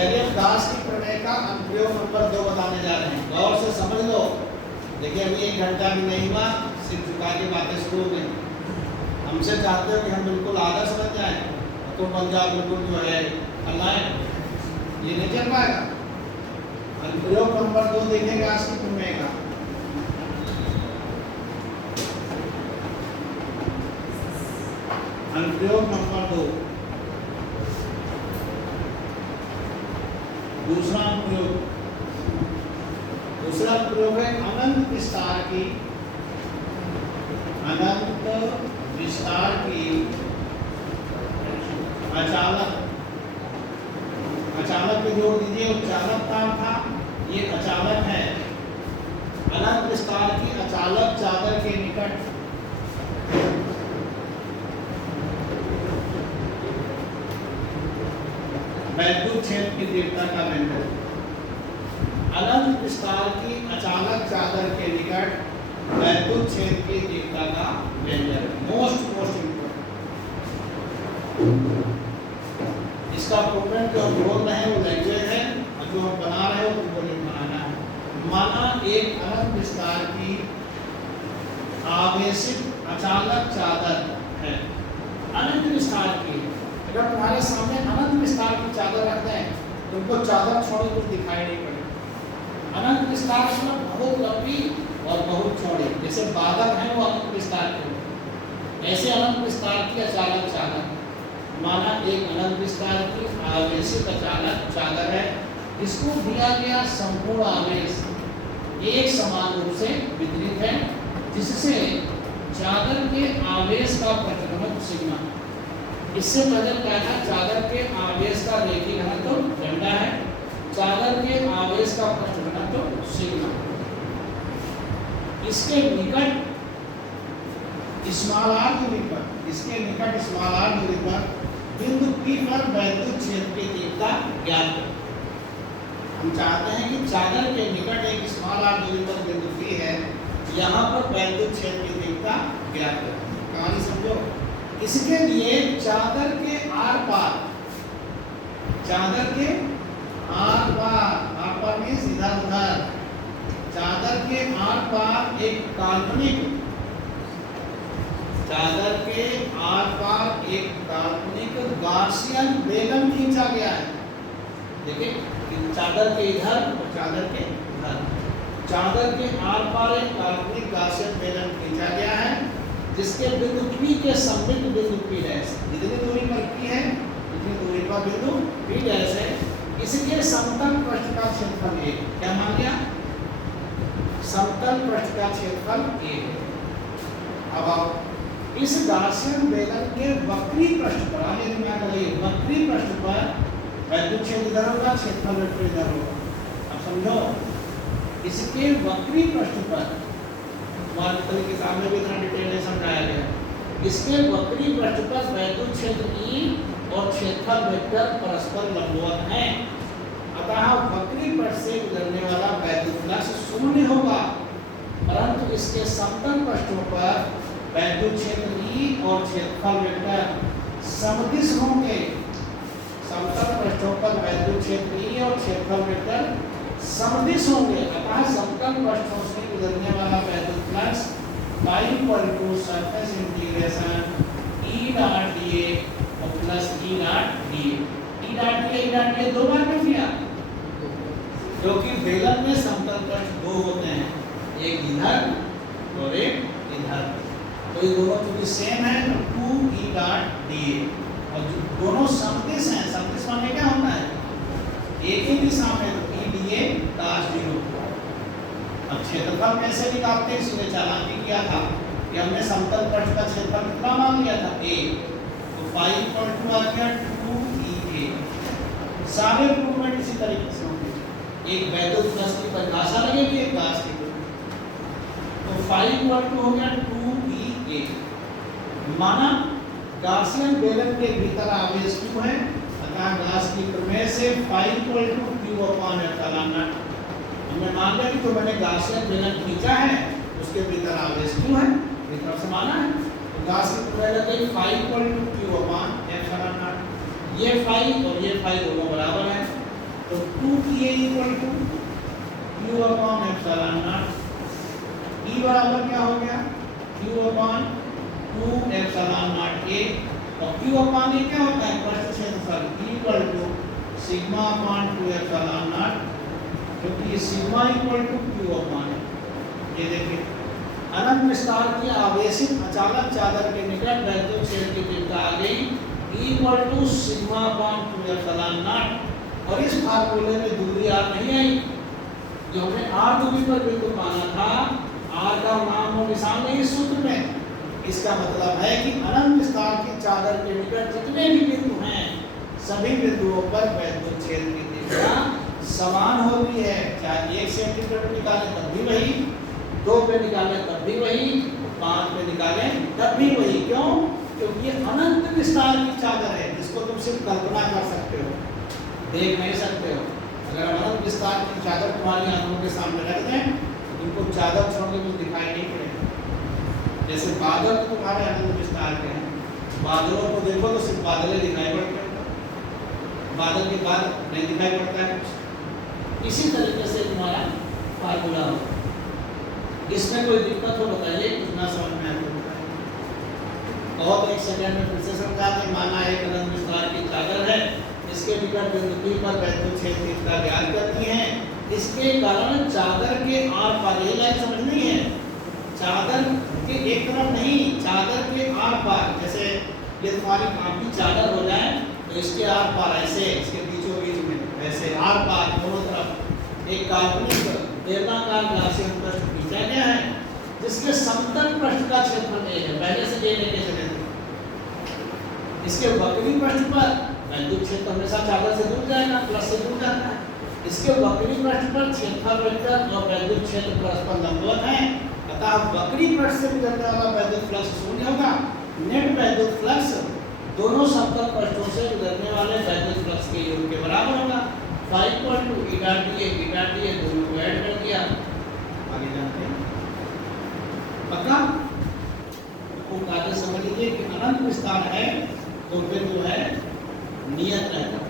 चलिए हम दास की प्रमेय का अनुप्रयोग नंबर 2 बताने जा रहे हैं। गौर से समझ लो। देखिए अभी 1 घंटा भी नहीं हुआ, सिर्फ झुका के बातें शुरू हो गई। हमसे चाहते हो कि हम बिल्कुल आदर्श बन जाए और तुम बन जाओ बिल्कुल जो है अल्लाह, ये नहीं चल पाएगा। अनुप्रयोग नंबर 2 देखेंगे आज की प्रमेय का। अनुप्रयोग नंबर 2, दूसरा अनुप्रयोग है अनंत विस्तार की अचालक पे जोड़ दीजिए। चालक था, ये अचालक है। अनंत विस्तार की अचालक चादर के निकट वैद्युत क्षेत्र की तीव्रता का व्यंजन। अनंत विस्तार की अचालक चादर के निकट वैद्युत क्षेत्र की तीव्रता का व्यंजन। मोस्ट इम्पोर्टेंट इसका प्रोग्राम जो हम बोल रहे हैं वो लैंग्वेज है, और जो हम बना रहे हो उनको बनाना है। माना एक अनंत विस्तार की आवेशित अचालक चादर है। अनंत विस्तार की, अगर तुम्हारे सामने अनंत विस्तार की चादर रख दें तो तुमको चादर छोड़ी कुछ दिखाई नहीं पड़ेगी। अनंत विस्तार मतलब बहुत लंबी और बहुत चौड़ी, जैसे बादल है वो अनंत विस्तार के, ऐसे अनंत विस्तार की अचालक चादर। माना एक अनंत विस्तार की आवेशित अचालक चादर है, इसको दिया गया संपूर्ण आवेश एक समान रूप से वितरित है, जिससे चादर के आवेश का प्रतिघनत्व सिग्मा। इससे पहले क्या था, चादर के आवेश का रेखीय घनत्व लैम्डा है, चादर के आवेश का प्रतिघनत्व सिग्मा। इसके निकट स्मॉल r दूरी पर, इसके निकट स्मॉल r दूरी पर बिंदु P पर वैद्युत क्षेत्र की तीव्रता ज्ञात करें। हम चाहते हैं कि चादर के निकट एक स्मॉल r दूरी पर बिंदु P है, यहाँ पर वैद्युत क्षेत्र की तीव्रता ज्ञात करें। कहानी समझो। इसके लिए चादर के आर पार मीन्स इधर उधर, चादर के आर पार एक काल्पनिक गाउसियन बेलन खींचा गया है। देखिए चादर के इधर और चादर के उधर, चादर के आर पार एक काल्पनिक गाउसियन बेलन खींचा गया है, जिसके बिंदु P के सममित बिंदु P डैश, जितनी दूरी पर P है उतनी दूरी पर बिंदु P डैश है। इसके समतल पृष्ठ का क्षेत्रफल A, क्या मान लिया, समतल पृष्ठ का क्षेत्रफल A है। अब आप इस गाउसियन बेलन के वक्री पृष्ठ पर, आगे दिमाग लगाइए, वक्री पृष्ठ पर वैद्युत क्षेत्र इधर होगा, क्षेत्रफल वेक्टर इधर होगा। अब समझो, इसके वक्री पृष्ठ पर वास्तविक किताब में भी इतना डिटेल में समझाया गया। इसके वक्री पृष्ठ पर वैद्युत क्षेत्र E और क्षेत्रफल वेक्टर परस्पर लंबवत हैं, अतः वक्री पृष्ठ से गुजरने वाला वैद्युत फ्लक्स शून्य होगा, परंतु इसके समतल पृष्ठों पर वैद्युत क्षेत्र E और क्षेत्रफल वेक्टर समदिश होंगे। समतल पृष्ठों पर वैद्युत क्षेत्र E और क्षेत्रफल वेक्टर समदिश होंगे, अतः समतल पृष्ठों से गुजरने वाला वैद्युत flux surface integration E dot dA और प्लस E डॉट dA दो बार कर दिया, क्योंकि बेलन में समतल पृष्ठ दो होते हैं, एक इधर और एक इधर, तो ये दोनों चूंकि सेम है तो 2E डॉट dA, और दोनों समदिश हैं। समदिश माने क्या होता है, एक ही दिशा में, तो E dA cos 0। अब क्षेत्रफल कैसे निकालते हैं, इसलिए चालाकी किया था कि हमने समतल पृष्ठ का क्षेत्रफल कितना मान लिया था, A, तो phi इक्वल टू आ गया 2EA। सारे प्रूवमेंट इसी तरीके से होंगे, एक वैद्युत फ्लक्स की परिभाषा लगेगी, एक गाउस की, तो phi इक्वल टू हो गया 2EA। माना गाउसियन बेलन के भीतर आवेश Q है, अतः गाउस की प्रमेय से phi equal to Q upon epsilon naught. हमने मान लिया कि जो मैंने गाउसियन बेलन खींचा है उसके भीतर आवेश Q है, भीतर से माना है, तो गाउस की प्रमेय लगाई phi equal to Q upon epsilon naught. ये phi और ये phi दोनों बराबर हैं, तो 2TA equal to Q upon epsilon not. E बराबर क्या हो गया? Q upon 2 epsilon not A, और Q अपॉन A क्या होता है? पृष्ठ क्षेत्रफल equal to sigma upon 2 epsilon not, क्योंकि सिग्मा equal to Q upon A। ये देखिए, अनंत विस्तार की आवेशित अचालक चादर के निकट वैद्युत क्षेत्र की तीव्रता आ गई equal to sigma upon 2 epsilon naught, और इस फार्मूले में दूरी r नहीं आई, जो हमने r दूरी पर बिंदु माना था, r का नाम और निशान नहीं इस सूत्र में। इसका मतलब है कि अनंत विस्तार की चादर के निकट जितने भी बिंदु हैं, सभी बिंदुओं पर वैद्युत क्षेत्र की तीव्रता समान होती है। चाहे 1 सेंटीमीटर निकालें तब भी वही, 2 पे निकालें तब भी वही, 5 पे निकालें तब भी वही। क्यों? क्योंकि ये अनंत विस्तार की चादर है, जिसको तुम सिर्फ कल्पना कर सकते हो, देख नहीं सकते हो। अगर अनंत विस्तार की चादर तुम्हारी आंखों के सामने रख दें, तुमको चादर छोड़ के कुछ दिखाई नहीं पड़ेगा। जैसे बादल तुम्हारे अनंत विस्तार के हैं, बादलों को देखो तो सिर्फ बादल ही दिखाई पड़ते हैं, बादल के बाद नहीं दिखाई पड़ता है कुछ। इसी तरीके से तुम्हारा फार्मूला हो। इसमें कोई दिक्कत हो बताइए, कितना समझ में आपको बताइए। और 1 सेकंड में फिर से समझा दें। माना एक अनंत विस्तार की चादर है, इसके निकट बिंदु P पर वैद्युत क्षेत्र की तीव्रता ज्ञात करनी है। इसके कारण चादर के आर पार, यही लाइन समझनी है, चादर के एक तरफ नहीं, चादर के आर पार। जैसे ये तुम्हारी काफी चादर हो जाए तो इसके आर पार ऐसे, इसके बीचों बीच में ऐसे आर पार दोनों तरफ एक काल्पनिक बेलनाकार ग्लासियन पृष्ठ खींचा गया है, जिसके समतल पृष्ठ का क्षेत्रफल A है। पहले से ये लेके चले थे। इसके वक्री पृष्ठ पर वैद्युत क्षेत्र हमेशा चादर से दूर जाएगा, प्लस से दूर जाता है। इसके वक्री पृष्ठ पर क्षेत्रफल वेक्टर और वैद्युत क्षेत्र परस्पर लंबवत हैं, अतः वक्री पृष्ठ से गुजरने वाला वैद्युत फ्लक्स शून्य होगा। नेट वैद्युत फ्लक्स दोनों समतल पृष्ठों से गुजरने वाले वैद्युत फ्लक्स के योग के बराबर होगा। Five equal to eta D दोनों को ऐड कर दिया, आगे जाते हैं। पक्का? तो आगे समझ लीजिए कि अनंत विस्तार है तो फिर जो है नियत रहता है।